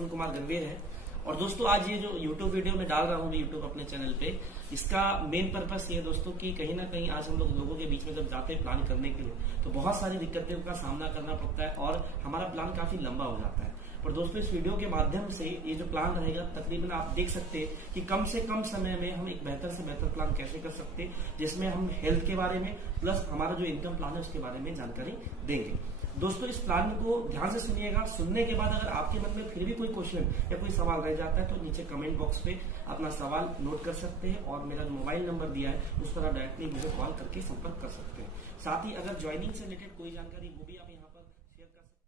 प्रफुल्ल कुमार गंभीर है। और दोस्तों आज ये जो यूट्यूब वीडियो में डाल रहा हूँ यूट्यूब अपने चैनल पे, इसका मेन पर्पस ये है दोस्तों कि कहीं ना कहीं आज हम लोगों के बीच में जब जाते हैं प्लान करने के लिए तो बहुत सारी दिक्कतों का सामना करना पड़ता है और हमारा प्लान काफी लंबा हो जाता है। पर दोस्तों इस वीडियो के माध्यम से ये जो प्लान रहेगा तकरीबन आप देख सकते हैं कि कम से कम समय में हम एक बेहतर से बेहतर प्लान कैसे कर सकते हैं, जिसमें हम हेल्थ के बारे में प्लस हमारा जो इनकम प्लान है उसके बारे में जानकारी देंगे। दोस्तों इस प्लान को ध्यान से सुनिएगा। सुनने के बाद अगर आपके मन में फिर भी कोई क्वेश्चन या कोई सवाल रह जाता है तो नीचे कमेंट बॉक्स पे अपना सवाल नोट कर सकते हैं और मेरा जो मोबाइल नंबर दिया है उस पर आप डायरेक्टली मुझे कॉल करके संपर्क कर सकते हैं। साथ ही अगर ज्वाइनिंग से रिलेटेड कोई जानकारी वो भी आप यहाँ पर शेयर कर सकते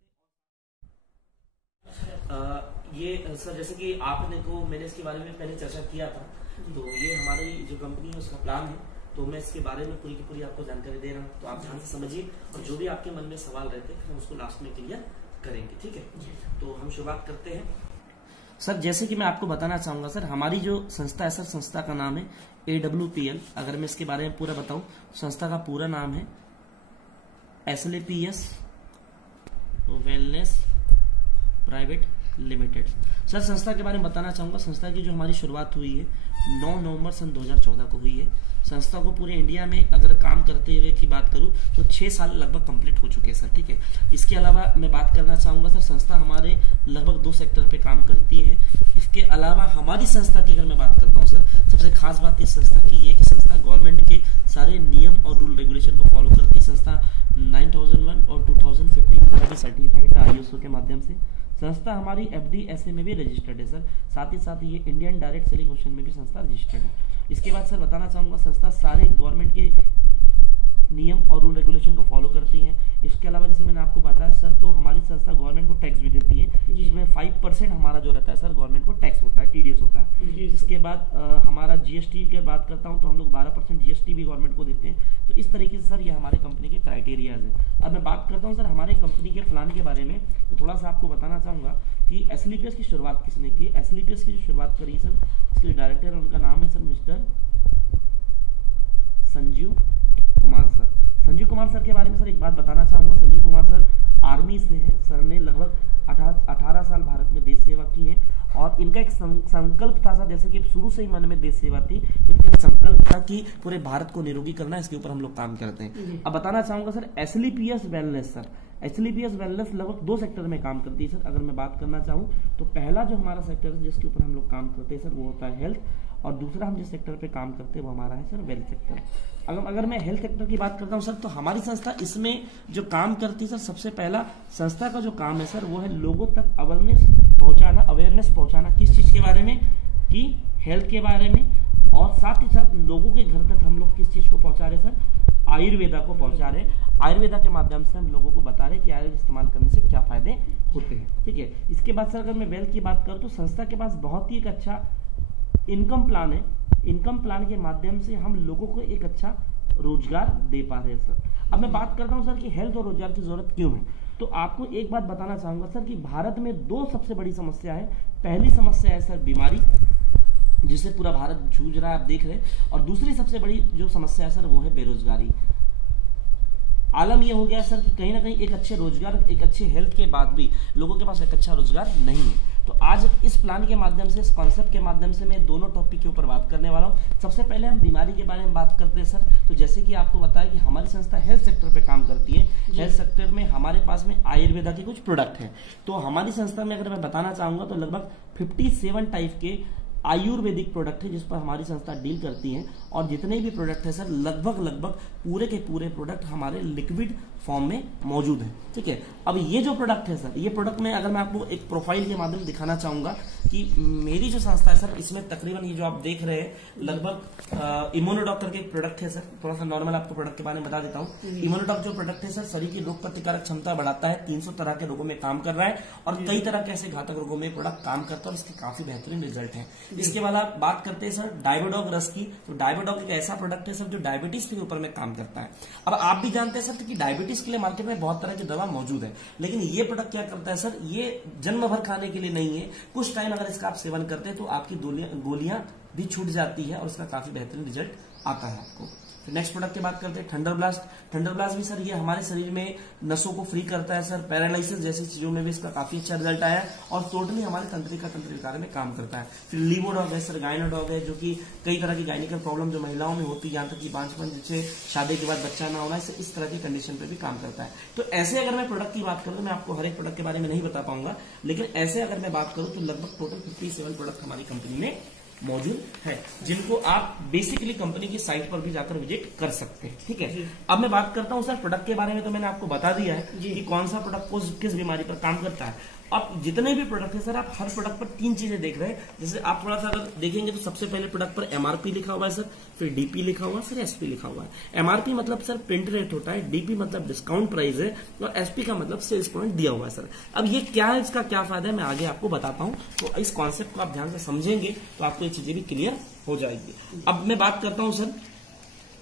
हैं। ये सर जैसे कि आपने को मैंने इसके बारे में पहले चर्चा किया था, तो ये हमारी जो कंपनी है उसका प्लान है, तो मैं इसके बारे में पूरी की पूरी आपको जानकारी दे रहा हूँ, तो आप ध्यान से समझिए और जो भी आपके मन में सवाल रहते हैं हम उसको लास्ट में क्लियर करेंगे। ठीक है, तो हम शुरुआत करते हैं। सर जैसे कि मैं आपको बताना चाहूंगा सर, हमारी जो संस्था है सर, संस्था का नाम है AWPL। अगर मैं इसके बारे में पूरा बताऊं, संस्था का पूरा नाम है SLAPS wellness private limited. Sir संस्था के बारे में बताना चाहूंगा, संस्था की जो हमारी शुरुआत हुई है 9 नवंबर सन 2014 को हुई है। संस्था को पूरे इंडिया में अगर काम करते हुए की बात करूं तो 6 साल लगभग कंप्लीट हो चुके हैं सर। ठीक है, इसके अलावा मैं बात करना चाहूंगा सर, संस्था हमारे लगभग 2 सेक्टर पे काम करती है। इसके अलावा हमारी संस्था की अगर मैं बात करता हूं सर, सबसे खास बात इस संस्था की ये कि संस्था गवर्नमेंट के सारे नियम और रूल रेगुलेशन को फॉलो करती है। संस्था 9001 और 2015 में भी सर्टिफाइड है ISO के माध्यम से। संस्था हमारी FDSA में भी रजिस्टर्ड है सर। साथ ही ये इंडियन डायरेक्ट सेलिंग ऑप्शन में भी संस्था रजिस्टर्ड है। इसके बाद सर बताना चाहूंगा, संस्था सारे गवर्नमेंट के नियम और रूल रेगुलेशन को फॉलो करती है। इसके अलावा जैसे मैंने आपको बताया सर, तो हमारी संस्था गवर्नमेंट को टैक्स भी देती है, जिसमें 5% हमारा जो रहता है सर गवर्नमेंट को टैक्स होता है, TDS होता है। इसके बाद हमारा GST की बात करता हूं तो हम लोग 12% GST भी गवर्नमेंट को देते हैं। तो इस तरीके से सर ये हमारे कंपनी के क्राइटेरियाज है। अब मैं बात करता हूँ सर हमारे कंपनी के प्लान के बारे में, तो थोड़ा सा आपको बताना चाहूंगा कि SLAPS की शुरुआत किसने की। SLAPS की जो शुरुआत करी सर, इसके डायरेक्टर उनका नाम है sir mister Sanjeev Kumar sir. Sanjeev Kumar sir के बारे में सर एक बात बताना चाहूंगा, संजीव कुमार सर आर्मी से हैं। सर ने लगभग 18 साल भारत में देश सेवा की है और इनका एक संकल्प था सर, जैसे कि शुरू से ही मन में देश सेवा थी, तो इनका संकल्प था कि पूरे भारत को निरोगी करना, इसके ऊपर हम लोग काम करते हैं। अब बताना चाहूंगा sir SLAPS wellness sir, SLAPS wellness लगभग 2 सेक्टर में काम करती है सर। अगर मैं बात करना चाहूँ तो पहला जो हमारा सेक्टर है जिसके ऊपर हम लोग काम करते हैं सर वो होता है हेल्थ, और दूसरा हम जिस सेक्टर पे काम करते हैं वो हमारा है सर वेल्थ सेक्टर। अगर मैं हेल्थ सेक्टर की बात करता हूँ सर, तो हमारी संस्था इसमें जो काम करती है सर, सबसे पहला संस्था का जो काम है सर वो है लोगों तक अवेयरनेस पहुंचाना। किस चीज के बारे में, कि हेल्थ के बारे में, और साथ ही साथ लोगों के घर तक हम लोग किस चीज को पहुंचा रहे सर, आयुर्वेदा को पहुंचा रहे। आयुर्वेदा के माध्यम से हम लोगों को बता रहे कि आयुर्वेद इस्तेमाल करने से क्या फायदे होते हैं। ठीक है, इसके बाद सर अगर मैं वेल्थ की बात करूँ तो संस्था के पास बहुत ही एक अच्छा इनकम प्लान है। इनकम प्लान के माध्यम से हम लोगों को एक अच्छा रोजगार दे पा रहे हैं सर। अब मैं बात करता हूं सर कि हेल्थ और रोजगार की जरूरत क्यों है, तो आपको एक बात बताना चाहूंगा सर कि भारत में 2 सबसे बड़ी समस्या है। पहली समस्या है सर बीमारी, जिससे पूरा भारत जूझ रहा है, आप देख रहे हैं, और दूसरी सबसे बड़ी जो समस्या है सर वो है बेरोजगारी। आलम यह हो गया सर कि कहीं ना कहीं एक अच्छे रोजगार, एक अच्छे हेल्थ के बाद भी लोगों के पास एक अच्छा रोजगार नहीं है। तो आज इस प्लान के माध्यम से, इस कॉन्सेप्ट के माध्यम से मैं दोनों टॉपिक के ऊपर बात करने वाला हूं। सबसे पहले हम बीमारी के बारे में बात करते हैं सर। तो जैसे कि आपको बताया कि हमारी संस्था हेल्थ सेक्टर पे काम करती है। हेल्थ सेक्टर में हमारे पास में आयुर्वेदा के कुछ प्रोडक्ट हैं। तो हमारी संस्था में अगर मैं बताना चाहूंगा तो लगभग 57 टाइप के आयुर्वेदिक प्रोडक्ट है जिस पर हमारी संस्था डील करती है, और जितने भी प्रोडक्ट है सर लगभग पूरे के पूरे प्रोडक्ट हमारे लिक्विड फॉर्म में मौजूद है। ठीक है, अब ये जो प्रोडक्ट है सर, ये प्रोडक्ट में अगर मैं आपको एक प्रोफाइल के माध्यम दिखाना चाहूंगा कि मेरी जो संस्था है सर, इसमें तकरीबन ये जो आप देख रहे हैं लगभग इम्यूनोडॉक्टर के एक प्रोडक्ट है सर। थोड़ा सा नॉर्मल आपको प्रोडक्ट के बारे में बता देता हूँ। इम्यूनोडॉक्टर जो प्रोडक्ट है सर, शरीर की रोग प्रतिकारक क्षमता बढ़ाता है, 300 तरह के रोगों में काम कर रहा है और कई तरह के ऐसे घातक रोगों में प्रोडक्ट काम करता है और इसके काफी बेहतरीन रिजल्ट है। इसके बाद आप बात करते हैं सर डायबोडॉग रस की। तो डायबोडॉग एक ऐसा प्रोडक्ट है सर जो डायबिटीज के ऊपर में काम करता है। अब आप भी जानते हैं सर कि डायबिटीज के लिए मार्केट में बहुत तरह की दवा मौजूद है, लेकिन ये प्रोडक्ट क्या करता है सर, ये जन्म भर खाने के लिए नहीं है। कुछ टाइम अगर इसका आप सेवन करते हैं तो आपकी गोलियां भी छूट जाती है और उसका काफी बेहतरीन रिजल्ट आता है आपको। फिर नेक्स्ट प्रोडक्ट की बात करते हैं थंडर ब्लास्ट। थंडर ब्लास्ट भी सर ये हमारे शरीर में नसों को फ्री करता है सर, पैरालाइसिस जैसी चीजों में भी इसका काफी अच्छा रिजल्ट आया है और टोटली हमारे तंत्रिका तंत्र विकार में काम करता है। फिर लीवोडॉग है सर, गायनोडॉग है, जो कि कई तरह की गायनिकल प्रॉब्लम जो महिलाओं में होती है, यहाँ तक कि बांझपन, जिससे शादी के बाद बच्चा ना होना, इस तरह की कंडीशन पे भी काम करता है। तो ऐसे अगर मैं प्रोडक्ट की बात करूं तो मैं आपको हर एक प्रोडक्ट के बारे में नहीं बता पाऊंगा, लेकिन ऐसे अगर मैं बात करूं तो लगभग टोटल 57 प्रोडक्ट हमारी कंपनी में मौजूद है, जिनको आप बेसिकली कंपनी की साइट पर भी जाकर विजिट कर सकते हैं। ठीक है, अब मैं बात करता हूं सर प्रोडक्ट के बारे में। तो मैंने आपको बता दिया है कि कौन सा प्रोडक्ट को किस बीमारी पर काम करता है। अब जितने भी प्रोडक्ट है सर, आप हर प्रोडक्ट पर 3 चीजें देख रहे हैं। जैसे आप थोड़ा सा अगर देखेंगे तो सबसे पहले प्रोडक्ट पर एमआरपी लिखा हुआ है सर, फिर डीपी लिखा हुआ है, फिर एसपी लिखा हुआ है। एमआरपी मतलब सर प्रिंट रेट होता है, डीपी मतलब डिस्काउंट प्राइस है, और एसपी का मतलब सेल्स पॉइंट दिया हुआ है सर। अब ये क्या है, इसका क्या फायदा है, मैं आगे आपको बताता हूं। तो इस कॉन्सेप्ट को आप ध्यान से समझेंगे तो आपको ये चीजें भी क्लियर हो जाएगी। अब मैं बात करता हूं सर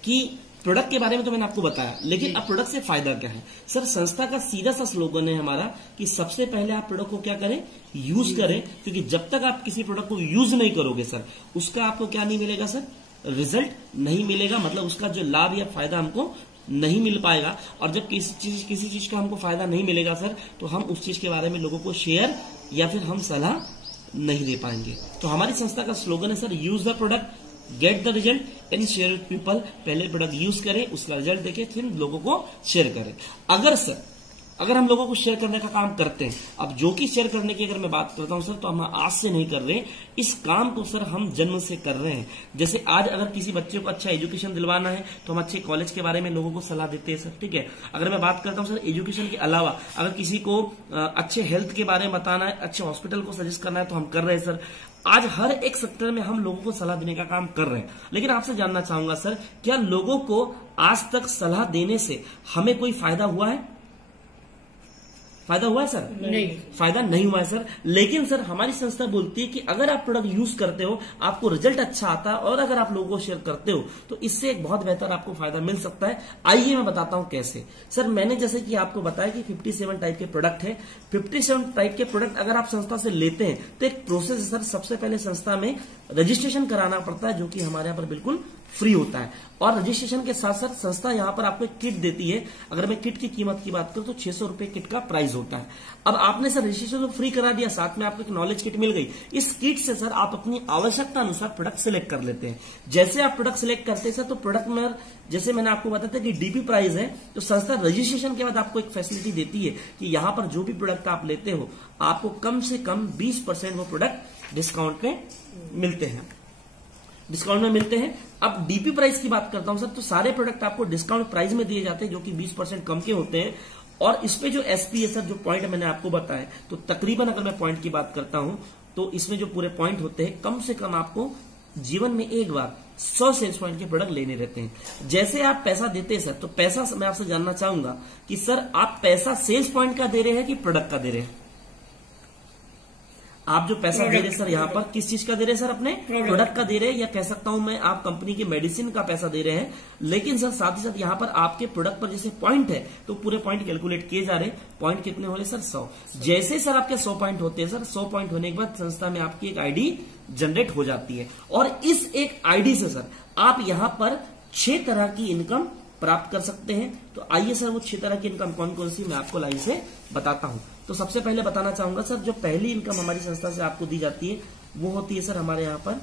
कि प्रोडक्ट के बारे में तो मैंने आपको बताया, लेकिन अब प्रोडक्ट से फायदा क्या है सर। संस्था का सीधा सा स्लोगन है हमारा कि सबसे पहले आप प्रोडक्ट को क्या करें, यूज करें, क्योंकि जब तक आप किसी प्रोडक्ट को यूज नहीं करोगे सर, उसका आपको क्या नहीं मिलेगा सर, रिजल्ट नहीं मिलेगा, मतलब उसका जो लाभ या फायदा हमको नहीं मिल पाएगा। और जब किसी चीज का हमको फायदा नहीं मिलेगा सर, तो हम उस चीज के बारे में लोगों को शेयर या फिर हम सलाह नहीं दे पाएंगे। तो हमारी संस्था का स्लोगन है sir, use the product, get the result and share with people. पहले प्रोडक्ट यूज करें, उसका रिजल्ट देखें, फिर लोगों को शेयर करें। अगर हम लोगों को शेयर करने का काम करते हैं, अब जो कि शेयर करने की अगर मैं बात करता हूं सर, तो हम आज से नहीं कर रहे, इस काम को सर हम जन्म से कर रहे हैं। जैसे आज अगर किसी बच्चे को अच्छा एजुकेशन दिलवाना है तो हम अच्छे कॉलेज के बारे में लोगों को सलाह देते हैं सर। ठीक है, अगर मैं बात करता हूं सर एजुकेशन के अलावा अगर किसी को अच्छे हेल्थ के बारे में बताना है, अच्छे हॉस्पिटल को सजेस्ट करना है, तो हम कर रहे हैं सर। आज हर एक सेक्टर में हम लोगों को सलाह देने का काम कर रहे हैं। लेकिन आपसे जानना चाहूंगा सर, क्या लोगों को आज तक सलाह देने से हमें कोई फायदा हुआ है? फायदा हुआ है सर? नहीं, फायदा नहीं हुआ है सर। लेकिन सर हमारी संस्था बोलती है कि अगर आप प्रोडक्ट यूज करते हो, आपको रिजल्ट अच्छा आता है, और अगर आप लोगों को शेयर करते हो, तो इससे एक बहुत बेहतर आपको फायदा मिल सकता है। आइए मैं बताता हूं कैसे। सर मैंने जैसे कि आपको बताया कि 57 टाइप के प्रोडक्ट है। 57 टाइप के प्रोडक्ट अगर आप संस्था से लेते हैं तो एक प्रोसेस है सर। सबसे पहले संस्था में रजिस्ट्रेशन कराना पड़ता है, जो कि हमारे यहाँ पर बिल्कुल फ्री होता है। और रजिस्ट्रेशन के साथ साथ संस्था यहाँ पर आपको एक किट देती है। अगर मैं किट की कीमत की बात करूं तो 600 रुपए किट का प्राइस होता है। अब आपने सर रजिस्ट्रेशन तो फ्री करा दिया, साथ में आपको एक नॉलेज किट मिल गई। इस किट से सर आप अपनी आवश्यकता अनुसार प्रोडक्ट सिलेक्ट कर लेते हैं। जैसे आप प्रोडक्ट सिलेक्ट करते हैं सर, तो प्रोडक्ट में जैसे मैंने आपको बताया था कि डीपी प्राइस है, तो संस्था रजिस्ट्रेशन के बाद आपको एक फैसिलिटी देती है कि यहाँ पर जो भी प्रोडक्ट आप लेते हो, आपको कम से कम 20% वो प्रोडक्ट डिस्काउंट में मिलते हैं। अब डीपी प्राइस की बात करता हूं सर, तो सारे प्रोडक्ट आपको डिस्काउंट प्राइस में दिए जाते हैं, जो कि 20% कम के होते हैं। और इसमें जो एसपी है सर, जो पॉइंट मैंने आपको बताया, तो तकरीबन अगर मैं पॉइंट की बात करता हूं तो इसमें जो पूरे पॉइंट होते हैं, कम से कम आपको जीवन में एक बार 100 सेल्स पॉइंट के प्रोडक्ट लेने रहते हैं। जैसे आप पैसा देते हैं सर, तो पैसा मैं आपसे जानना चाहूंगा कि सर आप पैसा सेल्स पॉइंट का दे रहे हैं कि प्रोडक्ट का दे रहे हैं? आप जो पैसा दे रहे हैं सर यहाँ पर किस चीज का दे रहे हैं सर? अपने प्रोडक्ट का दे रहे हैं, या कह सकता हूं मैं आप कंपनी की मेडिसिन का पैसा दे रहे हैं। लेकिन सर साथ ही साथ यहाँ पर आपके प्रोडक्ट पर जैसे पॉइंट है, तो पूरे पॉइंट कैलकुलेट किए जा रहे हैं। पॉइंट कितने हो रहे सर? 100। जैसे सर आपके 100 पॉइंट होते हैं सर, 100 पॉइंट होने के बाद संस्था में आपकी एक आईडी जनरेट हो जाती है, और इस एक आईडी से सर आप यहाँ पर 6 तरह की इनकम प्राप्त कर सकते हैं। तो आइए सर वो 6 तरह की इनकम कौन कौन सी मैं आपको लाइन से बताता हूं। तो सबसे पहले बताना चाहूंगा सर, जो पहली इनकम हमारी संस्था से आपको दी जाती है, वो होती है सर हमारे यहां पर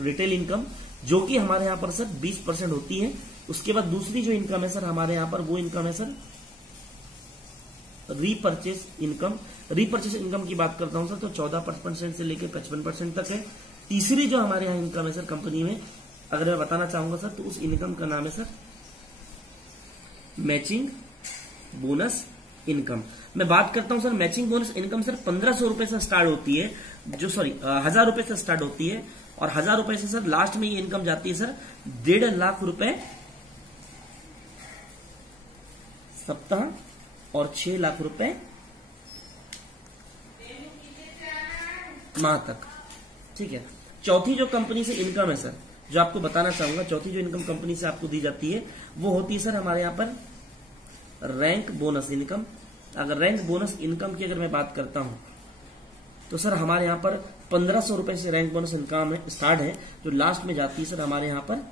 रिटेल इनकम, जो कि हमारे यहां पर सर 20% होती है। उसके बाद दूसरी जो इनकम है सर हमारे यहां पर, वो इनकम है sir repurchase income. Repurchase income की बात करता हूं सर, तो 14% से लेकर 55% तक है। तीसरी जो हमारे यहां इनकम है सर कंपनी में, अगर मैं बताना चाहूंगा सर, तो उस इनकम का नाम है सर मैचिंग बोनस इनकम। मैं बात करता हूं sir matching bonus income sir 1500 रुपए से स्टार्ट होती है, 1000 रुपए से स्टार्ट होती है, और 1000 रुपए से सर लास्ट में ये इनकम जाती है सर 1.5 लाख रुपए सप्ताह, और 6 लाख रुपए माह तक। ठीक है, चौथी जो कंपनी से इनकम है सर, जो आपको बताना चाहूंगा, चौथी जो इनकम कंपनी से आपको दी जाती है, वो होती है सर हमारे यहां पर रैंक बोनस इनकम। अगर रैंक बोनस इनकम की अगर मैं बात करता हूं, तो सर हमारे यहां पर 1500 रुपए से रैंक बोनस इनकम स्टार्ट है, जो लास्ट में जाती है सर हमारे यहाँ पर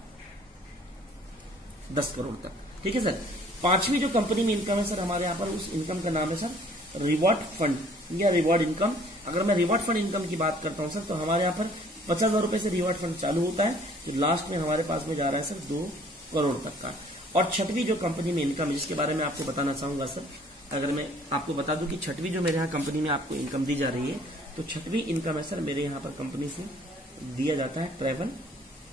10 करोड़ तक। ठीक है सर। पांचवी जो कंपनी में इनकम है सर हमारे यहाँ पर, उस इनकम का नाम है सर रिवॉर्ड फंड या रिवॉर्ड इनकम। अगर मैं रिवॉर्ड फंड इनकम की बात करता हूँ सर, तो हमारे यहाँ पर 50,000 रुपए से रिवॉर्ड फंड चालू होता है, जो लास्ट में हमारे पास में जा रहा है सर 2 करोड़ तक का। और छठवीं जो कंपनी में इनकम है, जिसके बारे में आपको बताना चाहूंगा सर, अगर मैं आपको बता दूं कि छठवीं जो मेरे यहाँ कंपनी में आपको इनकम दी जा रही है, तो छठवीं इनकम है सर मेरे यहाँ पर कंपनी से दिया जाता है ट्रैवल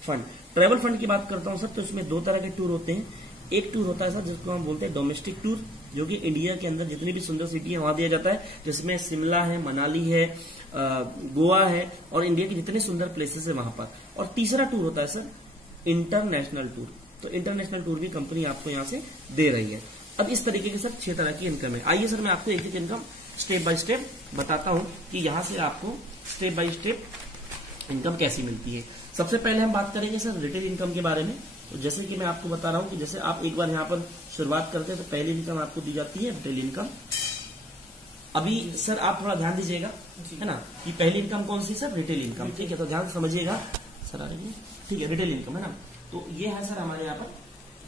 फंड। ट्रैवल फंड की बात करता हूं सर, तो इसमें 2 तरह के टूर होते हैं। एक टूर होता है सर जिसको हम बोलते हैं डोमेस्टिक टूर, जो कि इंडिया के अंदर जितनी भी सुंदर सिटी है वहां दिया जाता है, जिसमें शिमला है, मनाली है, गोवा है और इंडिया के जितने सुंदर प्लेसेस है वहां पर। और तीसरा टूर होता है सर इंटरनेशनल टूर, तो इंटरनेशनल टूर भी कंपनी आपको यहाँ से दे रही है। अब इस तरीके के सर 6 तरह की इनकम है। आइए सर मैं आपको एक एक इनकम स्टेप बाय स्टेप बताता हूं कि यहां से आपको स्टेप बाय स्टेप इनकम कैसी मिलती है। सबसे पहले हम बात करेंगे सर रिटेल इनकम के बारे में। तो जैसे कि मैं आपको बता रहा हूं कि जैसे आप एक बार यहाँ पर शुरुआत करते हैं तो पहली इनकम आपको दी जाती है रिटेल इनकम। अभी सर आप थोड़ा ध्यान दीजिएगा, है ना, कि पहली इनकम कौन सी सर रिटेल इनकम। ठीक है, तो ध्यान समझिएगा सर। आ रही है, ठीक है, रिटेल इनकम है ना। तो ये है सर हमारे यहाँ पर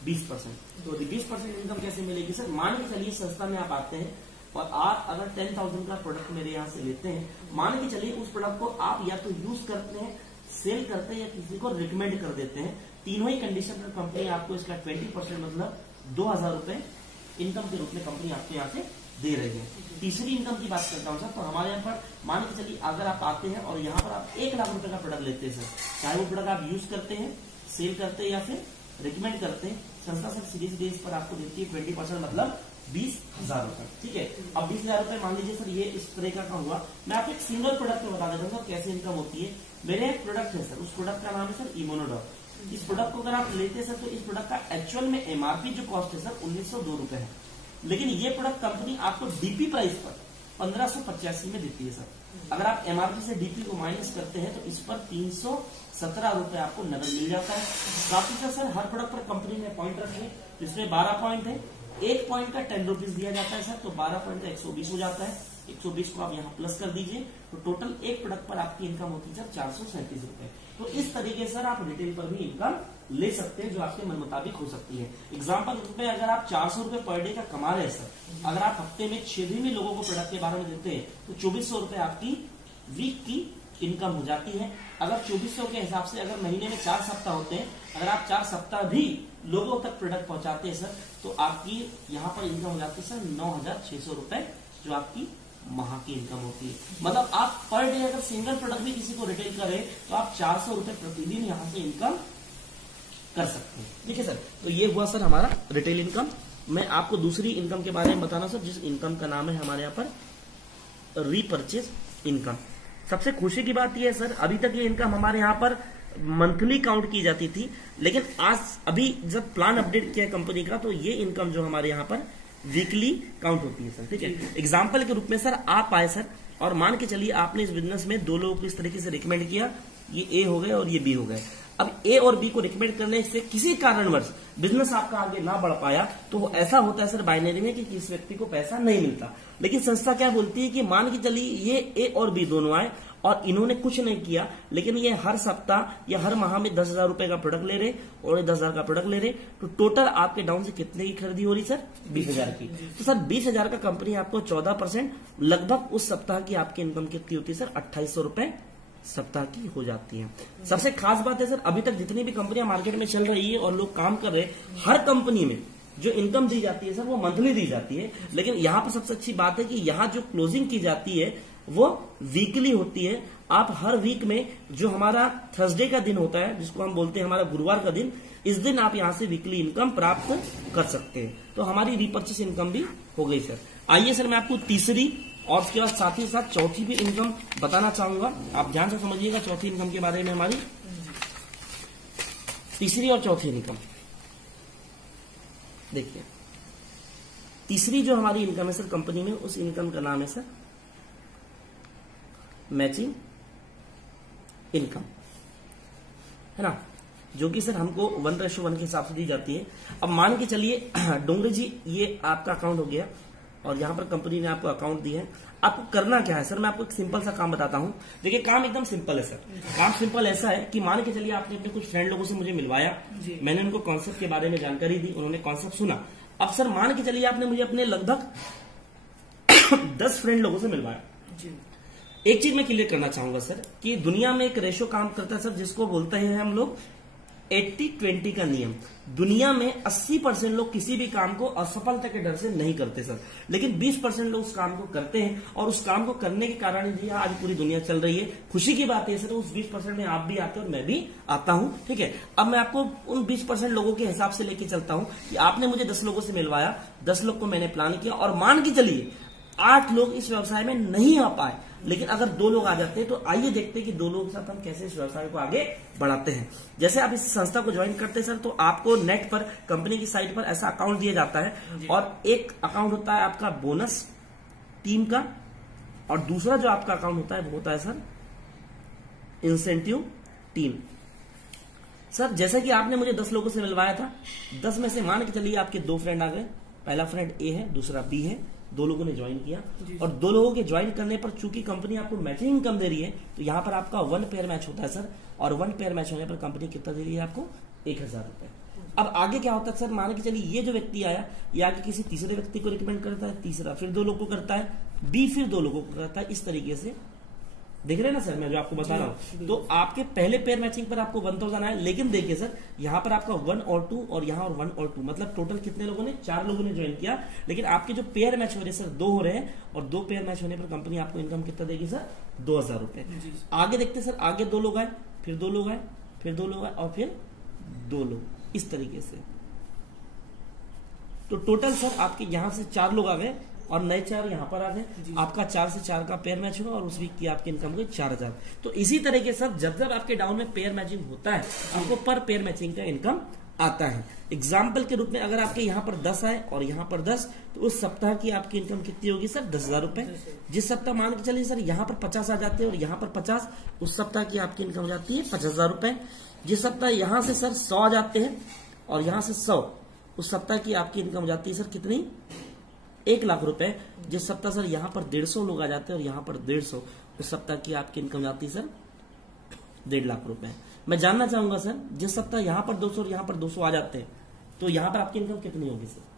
20%। तो 20% इनकम कैसे मिलेगी सर? मान के चलिए संस्था में आप आते हैं और आप अगर 10,000 का प्रोडक्ट मेरे यहाँ से लेते हैं, मान के चलिए उस प्रोडक्ट को आप या तो यूज करते हैं, सेल करते हैं या किसी को रिकमेंड कर देते हैं, तीनों ही कंडीशन पर कंपनी आपको इसका 20% मतलब 2,000 रुपए इनकम के रूप में कंपनी आपको यहाँ से दे रही है। तीसरी इनकम की बात करता हूँ सर, तो हमारे यहाँ पर मान के चलिए अगर आप आते हैं और यहाँ पर आप 1 लाख रुपए का प्रोडक्ट लेते हैं सर, चाहे वो प्रोडक्ट आप यूज करते हैं, सेल करते हैं या फिर रिकमेंड करते हैं, संस्था सर सीधे इस पर आपको देती है 20% मतलब 20,000 रुपए। ठीक है, अब 20,000 रुपए मान लीजिए सर ये इस तरह का हुआ। मैं आपको एक सिंगल प्रोडक्ट में बता देता हूँ सर कैसे इनकम होती है। मेरे एक प्रोडक्ट है सर, उस प्रोडक्ट का नाम है सर इम्यूनोडॉक। इस प्रोडक्ट को अगर आप लेते हैं सर, तो इस प्रोडक्ट का एक्चुअल में एमआरपी जो कॉस्ट है सर 1902 रुपए है, लेकिन ये प्रोडक्ट कंपनी आपको डीपी प्राइस पर 1585 में देती है सर। अगर आप एमआरपी से डीपी को माइनस करते हैं तो इस पर 317 रुपए आपको नगद मिल जाता है। साथ ही सर हर प्रोडक्ट पर कंपनी ने पॉइंट रखे, जिसमें 12 पॉइंट है, 1 पॉइंट का 10 रुपीज दिया जाता है सर, तो 12 पॉइंट का 120 हो जाता है। 120 को आप यहाँ प्लस कर दीजिए, तो टोटल एक प्रोडक्ट पर आपकी इनकम होती है सर 437 रुपए। तो इस तरीके से सर आप रिटेल पर भी इनकम ले सकते हैं, जो आपके मन मुताबिक हो सकती है। एग्जाम्पल पे अगर आप 400 रुपए पर डे का कमा रहे हैं सर, अगर आप हफ्ते में 6 दिन भी लोगों को प्रोडक्ट के बारे में देते हैं, तो 2400 रुपए आपकी वीक की इनकम हो जाती है। अगर 2400 के हिसाब से अगर महीने में 4 सप्ताह होते हैं, अगर आप 4 सप्ताह भी लोगों तक प्रोडक्ट पहुंचाते हैं सर, तो आपकी यहाँ पर इनकम हो जाती है सर 9,600 रुपए, जो आपकी माह की इनकम होती है। मतलब आप पर डे अगर सिंगल प्रोडक्ट भी किसी को रिटेल करें, तो आप 400 रुपए प्रतिदिन यहाँ से इनकम कर सकते हैं। ठीक है सर, तो ये हुआ सर हमारा रिटेल इनकम। मैं आपको दूसरी इनकम के बारे में बताना सर, जिस इनकम का नाम है हमारे यहाँ पर रीपरचेज इनकम। सबसे खुशी की बात यह है सर, अभी तक ये इनकम हमारे यहाँ पर मंथली काउंट की जाती थी, लेकिन आज अभी जब प्लान अपडेट किया कंपनी का, तो ये इनकम जो हमारे यहाँ पर वीकली काउंट होती है सर। ठीक है, एग्जाम्पल के रूप में सर आप आए सर और मान के चलिए आपने इस बिजनेस में 2 लोगों को इस तरीके से रिकमेंड किया, ये ए हो गए और ये बी हो गए। अब ए और बी को रिकमेंड करने से किसी कारणवश बिजनेस आपका आगे ना बढ़ पाया, तो ऐसा होता है सर बाइनरी में कि किस व्यक्ति को पैसा नहीं मिलता। लेकिन संस्था क्या बोलती है कि मान के चलिए ये ए और बी दोनों आए और इन्होंने कुछ नहीं किया, लेकिन ये हर सप्ताह या हर माह में 10,000 रुपए का प्रोडक्ट ले रहे और ये 10,000 का प्रोडक्ट ले रहे, तो टोटल आपके डाउन से कितने की खरीदी हो रही सर? 20,000 की। तो सर 20,000 का कंपनी आपको 14% लगभग उस सप्ताह की आपकी इनकम कितनी होती है सर? 2,800 रुपए सप्ताह की हो जाती है। सबसे खास बात है सर, अभी तक जितनी भी कंपनियां मार्केट में चल रही है और लोग काम कर रहे हैं, हर कंपनी में जो इनकम दी जाती है सर वो मंथली दी जाती है, लेकिन यहाँ पर सबसे अच्छी बात है कि यहाँ जो क्लोजिंग की जाती है वो वीकली होती है। आप हर वीक में जो हमारा थर्सडे का दिन होता है, जिसको हम बोलते हैं हमारा गुरुवार का दिन, इस दिन आप यहाँ से वीकली इनकम प्राप्त कर सकते हैं। तो हमारी रीपर्चेस इनकम भी हो गई सर। आइए सर मैं आपको तीसरी और उसके बाद साथ ही साथ चौथी भी इनकम बताना चाहूंगा। आप ध्यान से समझिएगा चौथी इनकम के बारे में। हमारी तीसरी और चौथी इनकम देखिए, तीसरी जो हमारी इनकम है सर कंपनी में, उस इनकम का नाम है सर मैचिंग इनकम, है ना, जो कि सर हमको 1:1 के हिसाब से दी जाती है। अब मान के चलिए डोंगरे जी, ये आपका अकाउंट हो गया और यहाँ पर कंपनी ने आपको अकाउंट दिया है। आपको करना क्या है सर, मैं आपको एक सिंपल सा काम बताता हूँ। देखिए काम एकदम सिंपल है सर। काम सिंपल ऐसा है कि मान के चलिए आपने अपने कुछ फ्रेंड लोगों से मुझे मिलवाया, मैंने उनको कॉन्सेप्ट के बारे में जानकारी दी, उन्होंने कॉन्सेप्ट सुना। अब सर मान के चलिए आपने मुझे अपने लगभग 10 फ्रेंड लोगों से मिलवाया। एक चीज मैं क्लियर करना चाहूंगा सर कि दुनिया में एक रेशो काम करता है सर, जिसको बोलते हैं हम लोग 80-20 का नियम। दुनिया में 80% लोग किसी भी काम को असफलता के डर से नहीं करते सर, लेकिन 20% लोग उस काम को करते हैं, और उस काम को करने के कारण ही आज पूरी दुनिया चल रही है। खुशी की बात है सर, उस 20% में आप भी आते हैं और मैं भी आता हूं, ठीक है। अब मैं आपको उन 20% लोगों के हिसाब से लेके चलता हूं कि आपने मुझे 10 लोगों से मिलवाया, 10 लोग को मैंने प्लान किया, और मान के चलिए 8 लोग इस व्यवसाय में नहीं आ पाए, लेकिन अगर 2 लोग आ जाते हैं तो आइए देखते हैं कि 2 लोगों के साथ हम कैसे इस व्यवसाय को आगे बढ़ाते हैं। जैसे आप इस संस्था को ज्वाइन करते हैं सर, तो आपको नेट पर कंपनी की साइट पर ऐसा अकाउंट दिया जाता है, और एक अकाउंट होता है आपका बोनस टीम का, और दूसरा जो आपका अकाउंट होता है वो होता है सर इंसेंटिव टीम। सर जैसे कि आपने मुझे 10 लोगों से मिलवाया था, 10 में से मान के चलिए आपके 2 फ्रेंड आ गए। पहला फ्रेंड ए है, दूसरा बी है। 2 लोगों ने ज्वाइन किया, और 2 लोगों के ज्वाइन करने पर चूंकि कंपनी आपको मैचिंग इनकम दे रही है, तो यहाँ पर आपका 1 पेयर मैच होता है सर, और 1 पेयर मैच होने पर कंपनी कितना दे रही है आपको? 1000 रुपए। अब आगे क्या होता है सर, मान के चलिए ये जो व्यक्ति आया, ये आगे किसी तीसरे व्यक्ति को रिकमेंड करता है, तीसरा फिर 2 लोगों को करता है, बी फिर 2 लोगों को करता है। इस तरीके से देख रहे हैं ना सर मैं जो आपको बता रहा हूं। तो आपके पहले पेयर मैचिंग पर आपको 1000 आया, लेकिन देखिए सर यहाँ पर आपका 1 और 2 और यहाँ और 1 और 2, मतलब टोटल कितने लोगों ने? 4 लोगों ने ज्वाइन किया। लेकिन आपके जो पेयर मैच हो रहे हैं सर 2 हो रहे हैं, और 2 पेयर मैच होने पर कंपनी आपको इनकम कितना देगी सर? 2000 रुपए। आगे देखते सर, आगे 2 लोग आए, फिर 2 लोग आए, फिर 2 लोग आए, और फिर 2 लोग, इस तरीके से। तो टोटल सर आपके यहां से 4 लोग आ गए, और नए 4 यहाँ पर आ गए। आपका 4 से 4 का पेयर मैच होगा, और उस वीक की आपकी इनकम हुई 4000। तो इसी तरीके से जब जब आपके डाउन में पेयर मैचिंग होता है, आपको पर पेयर मैचिंग का इनकम आता है। एग्जाम्पल के रूप में अगर आपके यहाँ पर 10 आए और यहाँ पर 10, तो उस सप्ताह की आपकी इनकम कितनी होगी सर? 10,000 रुपए। जिस सप्ताह मान के चलिए सर यहाँ पर 50 आ जाते हैं और यहाँ पर 50, उस सप्ताह की आपकी इनकम हो जाती है 50,000 रुपए। जिस सप्ताह यहाँ से सर 100 आ जाते हैं और यहाँ से 100, उस सप्ताह की आपकी इनकम हो जाती है सर कितनी? 1 लाख रुपए। जिस सप्ताह सर यहाँ पर 150 लोग आ जाते हैं और यहाँ पर 150, उस सप्ताह की आपकी इनकम जाती है सर 1.5 लाख रुपए। मैं जानना चाहूंगा सर, जिस सप्ताह यहाँ पर 200 और यहाँ पर 200 आ जाते हैं, तो यहाँ पर आपकी इनकम कितनी होगी सर?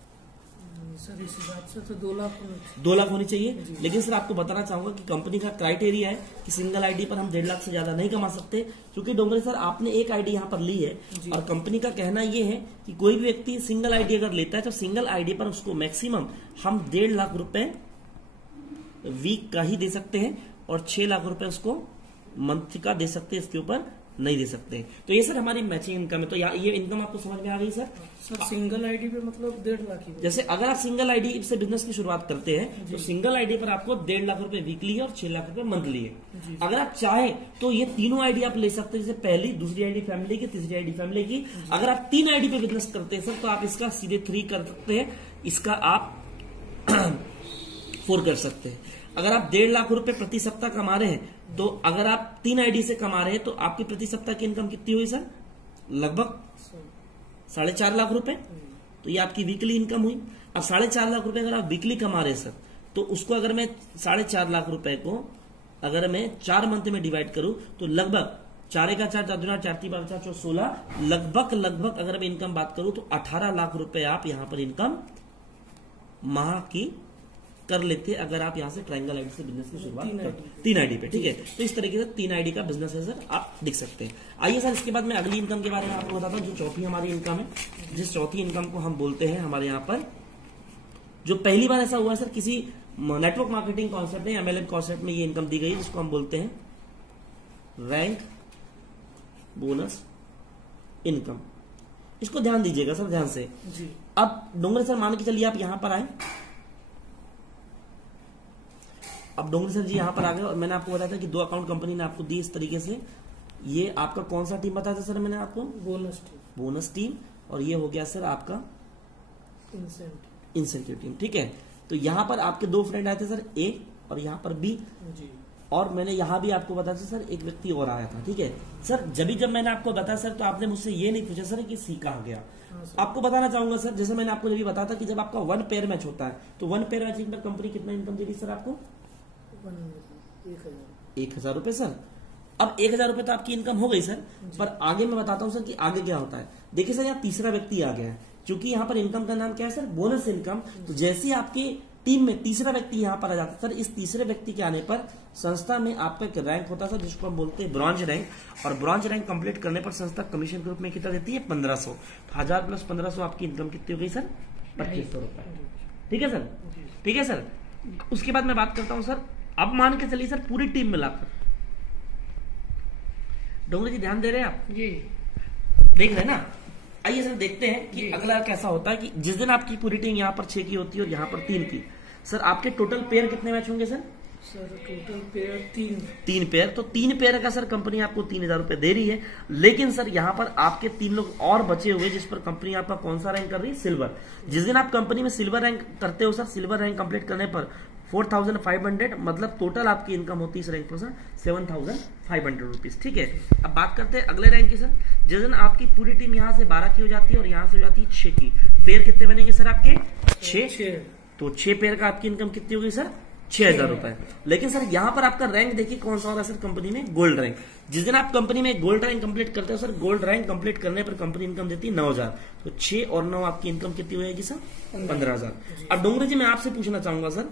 सर इस हिसाब से तो 2 लाख 2 लाख होनी चाहिए। लेकिन सर आपको बताना चाहूंगा कि कंपनी का क्राइटेरिया है कि सिंगल आईडी पर हम 1.5 लाख से ज्यादा नहीं कमा सकते, क्योंकि डोंगरे सर आपने एक आईडी यहाँ पर ली है, और कंपनी का कहना यह है कि कोई भी व्यक्ति सिंगल आईडी अगर लेता है तो सिंगल आईडी पर उसको मैक्सिमम हम 1.5 लाख रुपए वीक का ही दे सकते हैं, और 6 लाख रुपए उसको मंथ का दे सकते हैं, इसके ऊपर नहीं दे सकते। तो ये सर हमारी मैचिंग इनकम है। तो ये इनकम आपको समझ में आ गई सर? सर सिंगल आईडी पे मतलब 1.5 लाख ही। जैसे अगर आप सिंगल आईडी से बिजनेस की शुरुआत करते हैं, तो सिंगल आईडी पर आपको 1.5 लाख रुपए वीकली है और 6 लाख रुपए मंथली है। अगर आप चाहें तो ये तीनों आईडी आप ले सकते हैं, जैसे पहली, दूसरी आईडी फैमिली की, तीसरी आईडी फैमिली की। अगर आप 3 आईडी पे बिजनेस करते हैं सर, तो आप इसका सीधे 3 कर सकते हैं, इसका आप 4 कर सकते हैं। अगर आप 1.5 लाख रुपए प्रति सप्ताह कमा रहे हैं, तो अगर आप 3 आईडी से कमा रहे हैं, तो आपकी प्रति सप्ताह की इनकम कितनी हुई सर? लगभग 4.5 लाख रुपए। तो ये आपकी वीकली इनकम हुई। अब 4.5 लाख रुपए अगर आप वीकली कमा रहे हैं सर, तो उसको अगर मैं 4.5 लाख रुपए को अगर मैं 4 मंथ में डिवाइड करूं, तो लगभग 4 का 4, 4 दूना 4, 3 4, 4, 16, लगभग अगर मैं इनकम बात करूं तो 18 लाख रुपए आप यहां पर इनकम माह की कर लेते, अगर आप यहां से ट्रायंगल आईडी से बिजनेस की शुरुआत करते 3 आईडी पे, ठीक है। तो इस तरीके से 3 आईडी का बिजनेस है सर, आप दिख सकते हैं। आइए सर, इसके बाद मैं अगली इनकम के बारे में आपको बताता हूं, जो चौथी हमारी इनकम है, जिस चौथी इनकम को हम बोलते हैं हमारे यहाँ पर, जो पहली बार ऐसा हुआ है सर किसी नेटवर्क मार्केटिंग कॉन्सेप्ट में, MLM कॉन्सेप्ट में ये इनकम दी गई, जिसको हम बोलते हैं रैंक बोनस इनकम। इसको ध्यान दीजिएगा सर, ध्यान से। अब डोंगरे सर मान के चलिए आप यहां पर आए, अब डोंगरे सर जी यहां पर आ गए, और मैंने आपको बताया था कि 2 अकाउंट कंपनी ने आपको दी इस तरीके से। ये आपका कौन सा टीम बताया था सर मैंने आपको? Bonus team. और ये हो गया सर आपका इंसेंटिव टीम, ठीक है। तो यहां पर आपके 2 फ्रेंड आए थे सर, ए और यहां पर बी, और मैंने यहाँ भी आपको बताया था सर एक व्यक्ति और आया था, ठीक है सर। जब मैंने आपको बताया सर तो आपने मुझसे ये नहीं पूछा सर कि सी कहाँ गया। आपको बताना चाहूंगा सर, जैसे मैंने आपको जब बताया था कि जब आपका 1 पेयर मैच होता है तो 1 पेयर मैचिंग पर कंपनी कितना इनकम देगी सर आपको? 1,000 रुपए सर। अब 1,000 रुपए तो आपकी इनकम हो गई सर, पर आगे मैं बताता हूँ सर कि आगे क्या होता है। देखिए सर यहाँ तीसरा व्यक्ति आ गया है, क्योंकि यहाँ पर इनकम का नाम क्या है सर? Bonus income. तो जैसे ही आपकी टीम में तीसरा व्यक्ति यहाँ पर आ जाता है सर, इस तीसरे व्यक्ति के आने पर संस्था में आपका एक रैंक होता है सर जिसको हम बोलते हैं ब्रॉन्ज रैंक, और ब्रॉन्ज रैंक कंप्लीट करने पर संस्था कमीशन के रूप में कितना देती है? 1500। 1000 प्लस 1500 आपकी इनकम कितनी हो गई सर? 2500 रुपए। ठीक है सर, ठीक है सर। उसके बाद मैं बात करता हूं सर, अब मान के चलिए सर पूरी टीम मिलाकर, डोंगरे जी ध्यान दे रहे हैं आप? जी देख रहे हैं ना? आइए सर देखते हैं कि अगला कैसा होता है कि जिस दिन आपकी पूरी टीम यहाँ पर 6 की होती है और यहाँ पर 3 की, सर आपके टोटल पेयर कितने मैच होंगे sir? Sir total pair 3 pair. तो 3 पेयर का सर कंपनी आपको 3,000 रुपए दे रही है, लेकिन सर यहाँ पर आपके 3 लोग और बचे हुए जिस पर कंपनी आपका कौन सा रैंक कर रही है? सिल्वर। जिस दिन आप कंपनी में सिल्वर रैंक करते हो सर, सिल्वर रैंक कंप्लीट करने पर 4,500, मतलब टोटल आपकी इनकम होती है इस रैंक पर सर 7,500 रुपीज। ठीक है, अब बात करते हैं अगले रैंक की सर। जिस दिन आपकी पूरी टीम यहाँ से 12 की हो जाती है और यहाँ से हो जाती है 6 की, पेयर कितने बनेंगे सर आपके? 6। तो 6 पेयर का आपकी इनकम कितनी होगी सर? 6,000 रुपए। लेकिन सर यहाँ पर आपका रैंक देखिए कौन सा हो रहा है सर कंपनी में? Gold rank. जिस दिन आप कंपनी में गोल्ड रैंक कंप्लीट करते हो सर, गोल्ड रैंक कंप्लीट करने पर कंपनी इनकम देती है 9,000। तो 6 और 9 आपकी इनकम कितनी हो जाएगी सर? 15,000। अब डोंगरे जी मैं आपसे पूछना चाहूंगा सर,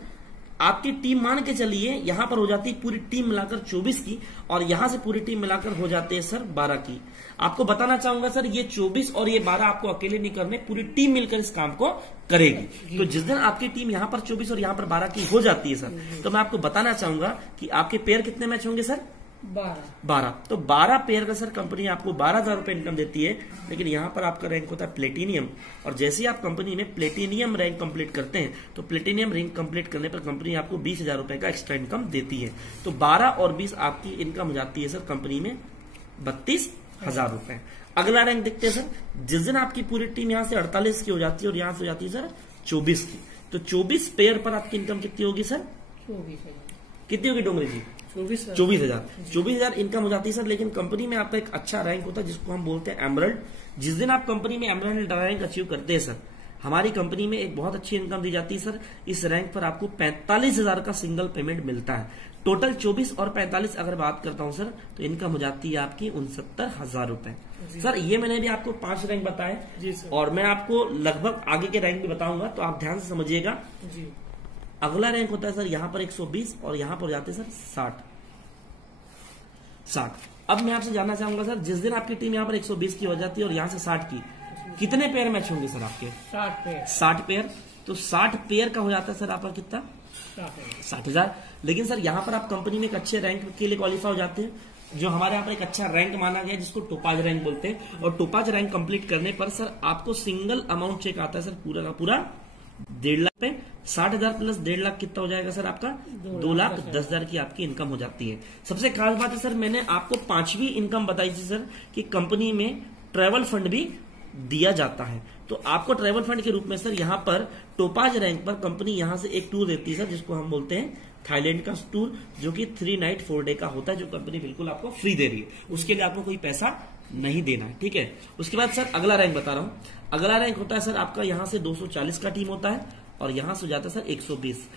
आपकी टीम मान के चलिए यहाँ पर हो जाती है पूरी टीम मिलाकर 24 की, और यहाँ से पूरी टीम मिलाकर हो जाते हैं सर 12 की। आपको बताना चाहूंगा सर ये 24 और ये 12 आपको अकेले नहीं करने, पूरी टीम मिलकर इस काम को करेगी। तो जिस दिन आपकी टीम यहाँ पर 24 और यहाँ पर 12 की हो जाती है सर, तो मैं आपको बताना चाहूंगा कि आपके पेयर कितने मैच होंगे सर? 12। तो 12 पेयर का सर कंपनी आपको 12,000 रुपए इनकम देती है। लेकिन यहाँ पर आपका रैंक होता है प्लेटिनियम, और जैसे ही आप कंपनी में प्लेटिनियम रैंक कंप्लीट करते हैं तो प्लेटिनियम रैंक कंप्लीट करने पर कंपनी आपको 20,000 रुपए का एक्स्ट्रा इनकम देती है। तो 12 और 20 आपकी इनकम हो जाती है सर कंपनी में 32,000 रुपए। अगला रैंक देखते हैं सर, जिस दिन आपकी पूरी टीम यहाँ से 48 की हो जाती है और यहाँ से हो जाती है सर 24 की, तो 24 पेयर पर आपकी इनकम कितनी होगी सर? 24,000। कितनी होगी डोंगरे जी? 24,000 इनकम हो जाती है सर। लेकिन कंपनी में आपका एक अच्छा रैंक होता है जिसको हम बोलते हैं एमरल्ड। जिस दिन आप कंपनी में एमरल्ड रैंक अचीव करते हैं सर, हमारी कंपनी में एक बहुत अच्छी इनकम दी जाती है सर। इस रैंक पर आपको 45,000 का सिंगल पेमेंट मिलता है। टोटल 24 और 45 अगर बात करता हूं सर, तो इनकम हो जाती है आपकी 69,000 रुपए। सर ये मैंने भी आपको 5 रैंक बताए, और मैं आपको लगभग आगे के रैंक भी बताऊंगा, तो आप ध्यान से समझिएगा। अगला रैंक होता है सर यहाँ पर 120 और यहाँ पर जाते हैं सर 60। अब मैं आपसे जानना चाहूंगा सर, जिस दिन आपकी टीम यहाँ पर 120 की हो जाती है और यहाँ से 60 की, कितने पेयर मैच होंगे सर आपके? 60 पेयर। तो 60 पेयर का हो जाता है सर आपका कितना? 60,000। लेकिन सर यहाँ पर आप कंपनी में एक अच्छे रैंक के लिए क्वालिफाई हो जाते हैं, जो हमारे यहाँ पर एक अच्छा रैंक माना गया जिसको टोपाज रैंक बोलते हैं। और टोपाज रैंक कंप्लीट करने पर सर आपको सिंगल अमाउंट चेक आता है सर पूरा का पूरा 1.5 लाख पे। 60,000 प्लस 1.5 लाख कितना हो जाएगा सर आपका? 2,10,000 की आपकी इनकम हो जाती है। सबसे खास बात है सर, मैंने आपको 5वीं इनकम बताई थी सर कि कंपनी में ट्रैवल फंड भी दिया जाता है। तो आपको ट्रैवल फंड के रूप में सर यहाँ पर टोपाज रैंक पर कंपनी यहाँ से एक टूर देती है सर, जिसको हम बोलते हैं थाईलैंड का टूर, जो कि 3 नाइट 4 डे का होता है, जो कंपनी बिल्कुल आपको फ्री दे रही है। उसके लिए आपको कोई पैसा नहीं देना है। ठीक है, उसके बाद सर अगला रैंक बता रहा हूँ। अगला रैंक होता है सर आपका यहाँ से 240 का टीम होता है और यहाँ से हो जाता है सर 120।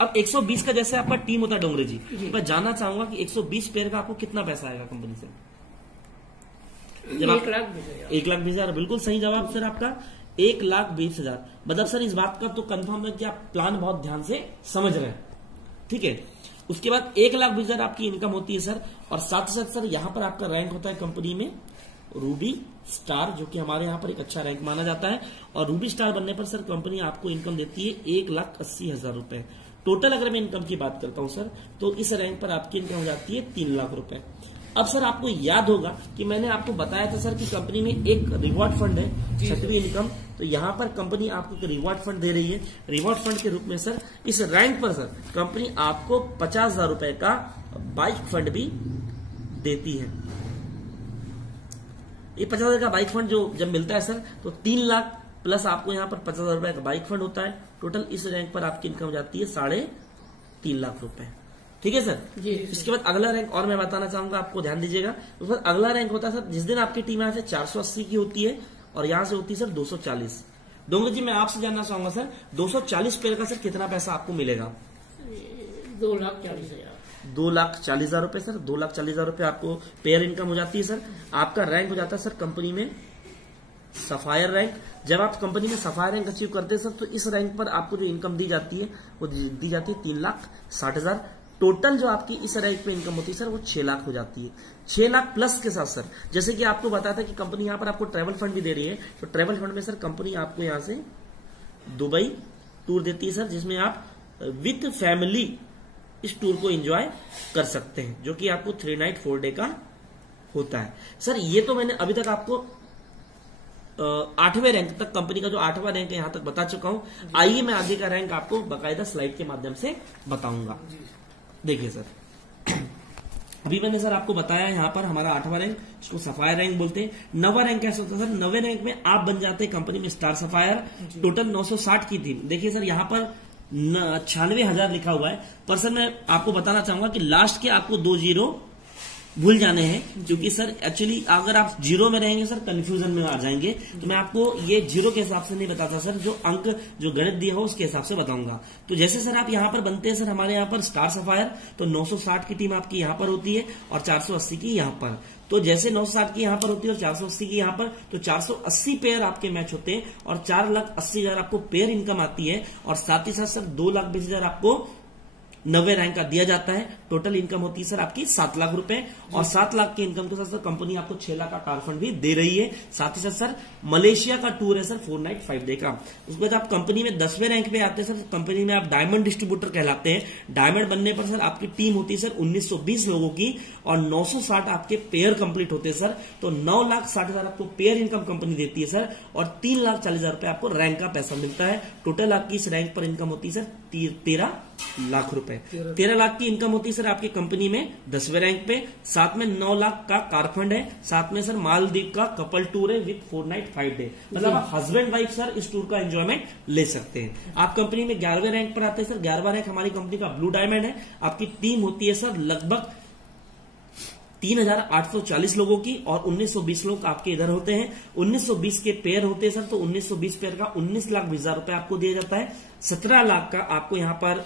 अब 120 का जैसे आपका टीम होता है डोंगरे जी, मैं जानना चाहूंगा कि 120 पेयर का आपको कितना पैसा आएगा कंपनी से? जब 1,20,000। बिल्कुल सही जवाब सर आपका 1,20,000। मतलब सर इस बात का तो कंफर्म है कि आप प्लान बहुत ध्यान से समझ रहे हैं। ठीक है, उसके बाद 1,20,000 आपकी इनकम होती है सर। और साथ ही साथ सर यहाँ पर आपका रैंक होता है कंपनी में रूबी स्टार, जो कि हमारे यहाँ पर एक अच्छा रैंक माना जाता है। और रूबी स्टार बनने पर सर कंपनी आपको इनकम देती है 1,80,000 रुपए। टोटल अगर मैं इनकम की बात करता हूँ सर, तो इस रैंक पर आपकी इनकम हो जाती है 3 लाख रुपए। अब सर आपको याद होगा कि मैंने आपको बताया था सर कि कंपनी में एक रिवॉर्ड फंड है 6वीं इनकम। तो यहाँ पर कंपनी आपको एक रिवॉर्ड फंड दे रही है। रिवॉर्ड फंड के रूप में सर इस रैंक पर सर कंपनी आपको 50,000 रुपए का बाइक फंड भी देती है। ये 50,000 का बाइक फंड जो जब मिलता है सर, तो 3 लाख प्लस आपको यहाँ पर 50,000 रुपए का बाइक फंड होता है। टोटल इस रैंक पर आपकी इनकम हो जाती है 3.5 लाख रुपए। ठीक है सर। जी इसके बाद अगला रैंक और मैं बताना चाहूंगा, आपको ध्यान दीजिएगा। उसके बाद अगला रैंक होता है सर, जिस दिन आपकी टीम यहाँ से 480 की होती है और यहाँ से होती है सर 240। डोंगरे जी मैं आपसे जानना चाहूंगा सर, 240 पेयर का सर कितना पैसा आपको मिलेगा? 2,40,000। 2,40,000 रुपए सर। 2,40,000 रुपए आपको पेयर इनकम हो जाती है सर। आपका रैंक हो जाता है सर कंपनी में सफायर रैंक। जब आप कंपनी में सफायर रैंक अचीव करते हैं सर, तो इस रैंक पर आपको जो इनकम दी जाती है वो दी जाती है 3,60,000। टोटल जो आपकी इस रैंक पे इनकम होती है सर वो 6 लाख हो जाती है। 6 लाख प्लस के साथ सर, जैसे कि आपको बताया था कि कंपनी यहाँ पर आपको ट्रैवल फंड भी दे रही है, तो ट्रैवल फंड में सर कंपनी आपको यहाँ से दुबई टूर देती है सर, जिसमें आप विद फैमिली इस टूर को एंजॉय कर सकते हैं, जो कि आपको 3 नाइट 4 डे का होता है सर। ये तो मैंने अभी तक आपको 8वें रैंक तक, कंपनी का जो 8वां रैंक है यहां तक बता चुका हूं। आइए मैं आगे का रैंक आपको बाकायदा स्लाइड के माध्यम से बताऊंगा। देखिए सर, अभी मैंने सर आपको बताया यहाँ पर हमारा 8वां रैंक, इसको सफायर रैंक बोलते हैं। 9वां रैंक कैसे होता है सर? 9वें रैंक में आप बन जाते हैं कंपनी में स्टार सफायर। टोटल 960 की थी। देखिए सर यहाँ पर 96,000 लिखा हुआ है, पर सर मैं आपको बताना चाहूंगा कि लास्ट के आपको 2 जीरो भूल जाने हैं, क्योंकि सर एक्चुअली अगर आप जीरो में रहेंगे सर कंफ्यूजन में आ जाएंगे। तो मैं आपको ये जीरो के हिसाब से नहीं बताता सर, जो अंक जो गणित दिया हो उसके हिसाब से बताऊंगा। तो जैसे सर आप यहाँ पर बनते हैं सर, हमारे यहाँ पर स्टार सफायर, तो 960 की टीम आपकी यहाँ पर होती है और 480 की यहाँ पर। तो जैसे 960 की यहाँ पर होती है और 480 की यहाँ पर, तो 480 पेयर आपके मैच होते हैं और 4,80,000 आपको पेयर इनकम आती है। और साथ ही साथ सर 2,20,000 आपको 9वें रैंक का दिया जाता है। टोटल इनकम होती है सर आपकी 7 लाख रुपए, और 7 लाख की इनकम के साथ सर कंपनी आपको 6 लाख का कार फंड भी दे रही है। साथ ही साथ सर मलेशिया का टूर है सर 4 नाइट 5 डे का। उसके बाद आप कंपनी में 10वें रैंक पे आते हैं सर, कंपनी में आप डायमंड डिस्ट्रीब्यूटर कहलाते हैं। डायमंड बनने पर सर आपकी टीम होती है सर 1920 लोगों की और 960 आपके पेयर कंप्लीट होते हैं सर। तो 9,60,000 आपको पेयर इनकम कंपनी देती है सर, और 3,40,000 रुपए आपको रैंक का पैसा मिलता है। टोटल आपकी इस रैंक पर इनकम होती है सर 13 लाख रुपए। 13 लाख की इनकम होती है सर आपकी कंपनी में 10वें रैंक पे। साथ में 9 लाख का कार फंड है। साथ में सर मालदीव का कपल टूर है विद 4 नाइट 5 डे। मतलब आप हस्बैंड वाइफ सर इस टूर का एंजॉयमेंट ले सकते हैं। आप कंपनी में 11वें रैंक पर आते हैं सर। 11वां रैंक हमारी कंपनी का ब्लू डायमंड है। आपकी टीम होती है सर लगभग 3,840 लोगों की, और 1920 लोग आपके इधर होते हैं। 1920 के पेयर होते हैं सर, तो 1920 पेयर का 19,20,000 रुपए आपको दिया जाता है। 17 लाख का आपको यहाँ पर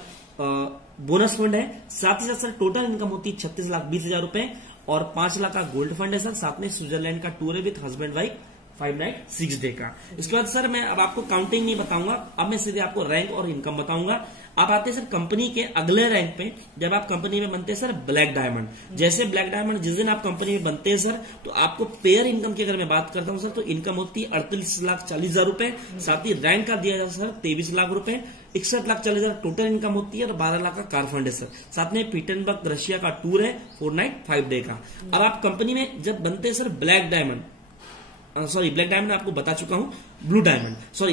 बोनस फंड है। साथ ही साथ सर टोटल इनकम होती है 36,20,000 रुपए, और 5 लाख का गोल्ड फंड है सर। साथ में स्विट्जरलैंड का टूर है with husband wife 5 night 6 day का। इसके बाद सर मैं अब आपको काउंटिंग नहीं बताऊंगा, अब मैं सीधे आपको रैंक और इनकम बताऊंगा। आप आते हैं सर कंपनी के अगले रैंक पे, जब आप कंपनी में बनते हैं सर ब्लैक डायमंड। जैसे ब्लैक डायमंड जिस दिन आप कंपनी में बनते हैं सर, तो आपको पेयर इनकम की अगर मैं बात करता हूं सर, तो इनकम होती है 38,40,000 रुपए। साथ ही रैंक का दिया जाता है सर 23 लाख रुपए। 61,40,000 टोटल इनकम होती है, और 12 लाख का कार फंड है सर। साथ में पीटर्सबर्ग रशिया का टूर है 4 नाइट 5 डे का। अब आप कंपनी में जब बनते हैं sir black diamond, sorry black diamond आपको बता चुका हूं, blue diamond sorry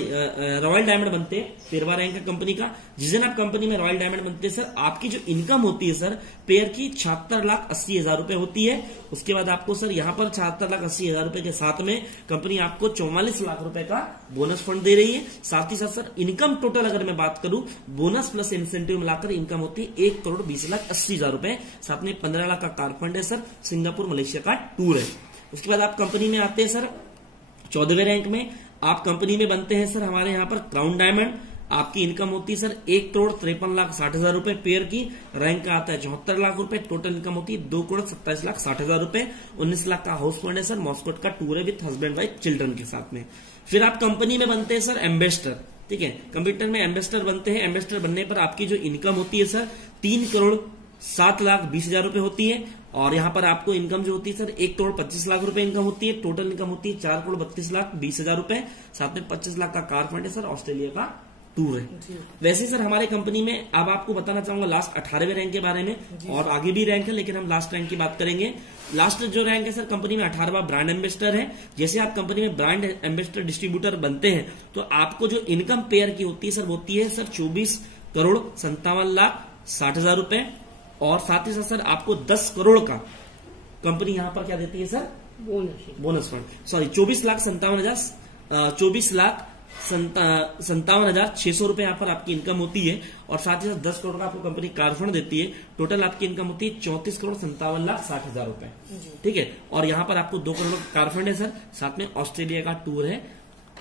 royal diamond बनते हैं 13वां रैंक है कंपनी का। जिस दिन आप कंपनी में रॉयल डायमंड बनते हैं सर, आपकी जो इनकम होती है सर पेयर की 76,80,000 रुपए होती है। उसके बाद आपको सर यहाँ पर 76,80,000 रुपए के साथ में कंपनी आपको 44 लाख रुपए का बोनस फंड दे रही है। साथ ही साथ सर इनकम टोटल अगर मैं बात करूं, बोनस प्लस इंसेंटिव मिलाकर इनकम होती है 1,20,80,000 रुपए। साथ में 15 लाख का कार फंड है सर। सिंगापुर मलेशिया का टूर है। उसके बाद आप कंपनी में आते हैं सर 14वें रैंक में। आप कंपनी में बनते हैं सर हमारे यहाँ पर क्राउन डायमंड। आपकी इनकम होती है सर 1,53,60,000 रुपए पेयर की। रैंक का आता है 74 लाख रुपए। टोटल इनकम होती है 2,27,60,000 रुपए। 19 लाख का हाउस फंड है सर। मॉस्कोट का टूर है विद हस्बैंड वाइफ चिल्ड्रन के साथ में। फिर आप कंपनी में बनते हैं सर एम्बेसडर, ठीक है। कंप्यूटर में एम्बेसडर बनते हैं। एम्बेसडर बनने पर आपकी जो इनकम होती है सर 3,07,20,000 रुपए होती है। और यहाँ पर आपको इनकम जो होती है सर 1,25,00,000 रुपए इनकम होती है। टोटल इनकम होती है 4,32,20,000 रुपए। साथ में 25 लाख का कार फंड है सर। ऑस्ट्रेलिया का टूर है। वैसे ही सर हमारे कंपनी में अब आपको बताना चाहूंगा लास्ट 18वें रैंक के बारे में, और आगे भी रैंक है लेकिन हम लास्ट रैंक की बात करेंगे। लास्ट जो रैंक है सर कंपनी में 18वां ब्रांड एम्बेसडर है। जैसे आप कंपनी में ब्रांड एम्बेसडर डिस्ट्रीब्यूटर बनते हैं, तो आपको जो इनकम पेयर की होती है सर वो होती है सर 24,57,60,000 रुपए। और साथ ही साथ सर आपको 10 करोड़ का कंपनी यहां पर क्या देती है sir, bonus fund. Sorry 24,57,000 24 lakh 57,600 रुपए यहाँ पर आपकी इनकम होती है और साथ ही साथ 10 करोड़ का आपको कंपनी कार फंड देती है। टोटल आपकी इनकम होती है 34,57,60,000 रुपए। ठीक है, और यहाँ पर आपको 2 करोड़ का कार फंड है सर, साथ में ऑस्ट्रेलिया का टूर है।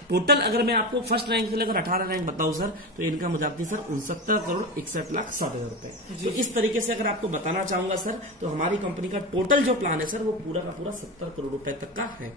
टोटल अगर मैं आपको फर्स्ट रैंक से लेकर 18 रैंक बताऊं सर, तो इनकम हो जाती है सर 69,61,60,000 रुपए। तो इस तरीके से अगर आपको बताना चाहूंगा सर, तो हमारी कंपनी का टोटल जो प्लान है सर, वो पूरा का पूरा 70 करोड़ रुपए तक का है।